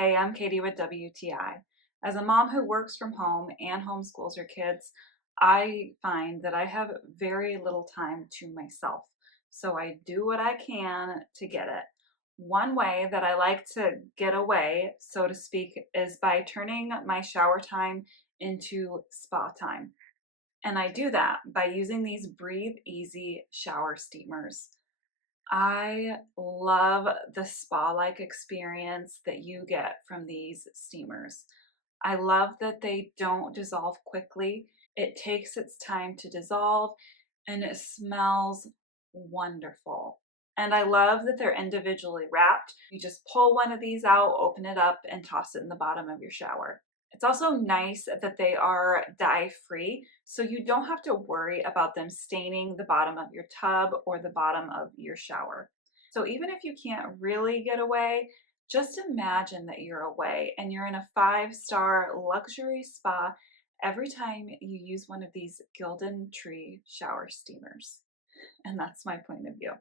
Hey, I'm Katie with WTI. As a mom who works from home and homeschools her kids, I find that I have very little time to myself. So I do what I can to get it. One way that I like to get away, so to speak, is by turning my shower time into spa time. And I do that by using these Breathe Easy shower steamers. I love the spa-like experience that you get from these steamers. I love that they don't dissolve quickly. It takes its time to dissolve and it smells wonderful. And I love that they're individually wrapped. You just pull one of these out, open it up, and toss it in the bottom of your shower. It's also nice that they are dye-free, so you don't have to worry about them staining the bottom of your tub or the bottom of your shower. So even if you can't really get away, just imagine that you're away and you're in a 5-star luxury spa every time you use one of these Gilden tree shower steamers. And that's my point of view.